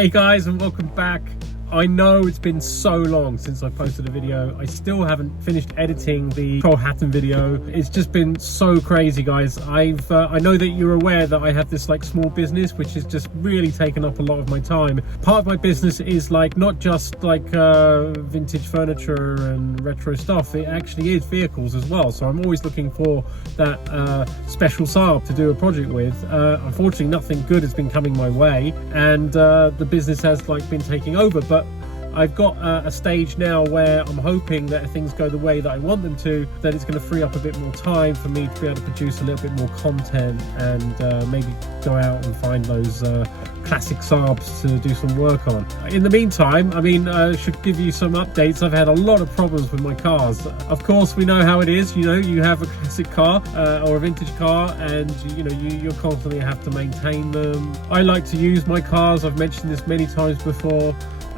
Hey guys, and welcome back. I know it's been so long since I posted a video. I still haven't finished editing the Trollhättan video. It's just been so crazy, guys. I know that you're aware that I have this like small business which has just really taken up a lot of my time. Part of my business is like not just like vintage furniture and retro stuff. It actually is vehicles as well. So I'm always looking for that special Saab to do a project with. Unfortunately, nothing good has been coming my way, and the business has like been taking over. But I've got a stage now where I'm hoping that if things go the way that I want them to, that it's going to free up a bit more time for me to be able to produce a little bit more content and maybe go out and find those classic Saabs to do some work on. In the meantime, I mean, I should give you some updates. I've had a lot of problems with my cars. Of course, we know how it is. You know, you have a classic car or a vintage car, and you constantly have to maintain them. I like to use my cars. I've mentioned this many times before.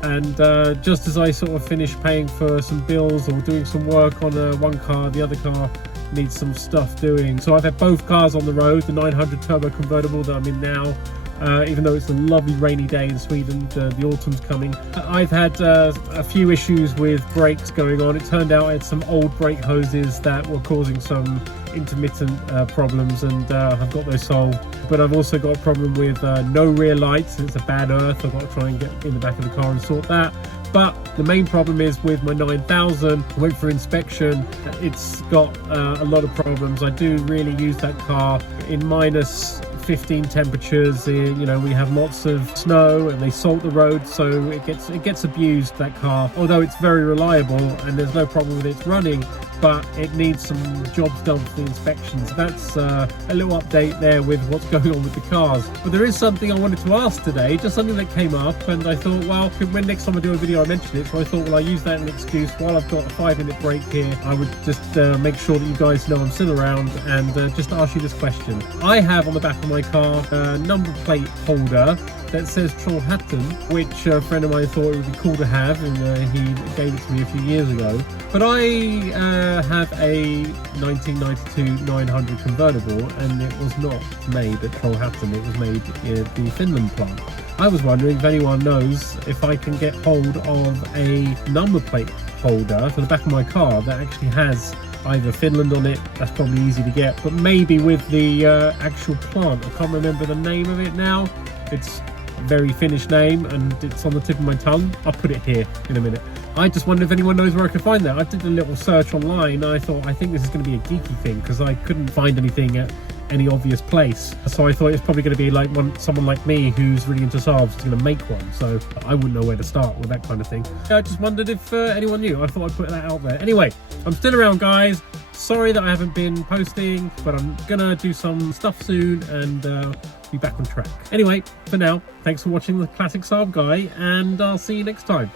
And just as I sort of finish paying for some bills or doing some work on one car, the other car needs some stuff doing. So I've had both cars on the road, the 900 turbo convertible that I'm in now, even though it's a lovely rainy day in Sweden, the autumn's coming. I've had a few issues with brakes going on. It turned out I had some old brake hoses that were causing some intermittent problems, and I've got those solved. But I've also got a problem with no rear lights. It's a bad earth. I've got to try and get in the back of the car and sort that. But the main problem is with my 9000. I went for inspection. It's got a lot of problems. I do really use that car in minus 15 temperatures. We have lots of snow and they salt the road, so it gets abused, that car. Although it's very reliable and there's no problem with its running, but it needs some jobs done for the inspections. That's a little update there with what's going on with the cars. But there is something I wanted to ask today, just something that came up, and I thought, well, when next time I do a video I mention it, so I thought, well, I use that as an excuse. While I've got a 5-minute break here, I would just make sure that you guys know I'm still around and just ask you this question. I have on the back of my car a number plate holder that says Trollhättan, which a friend of mine thought it would be cool to have, and he gave it to me a few years ago. But I have a 1992 900 convertible, and it was not made at Trollhättan. It was made at the Finland plant. I was wondering if anyone knows if I can get hold of a number plate holder for the back of my car that actually has either Finland on it. That's probably easy to get, but maybe with the actual plant. I can't remember the name of it now. It's a very Finnish name and it's on the tip of my tongue. I'll put it here in a minute. I just wondered if anyone knows where I could find that. I did a little search online and I thought, I think this is going to be a geeky thing, because I couldn't find anything at any obvious place. So I thought it's probably going to be like someone like me who's really into Saabs is going to make one. So I wouldn't know where to start with that kind of thing. I just wondered if anyone knew. I thought I'd put that out there. Anyway, I'm still around, guys. Sorry that I haven't been posting, but I'm gonna do some stuff soon and be back on track. Anyway, for now, thanks for watching the Classic Saab Guy, and I'll see you next time.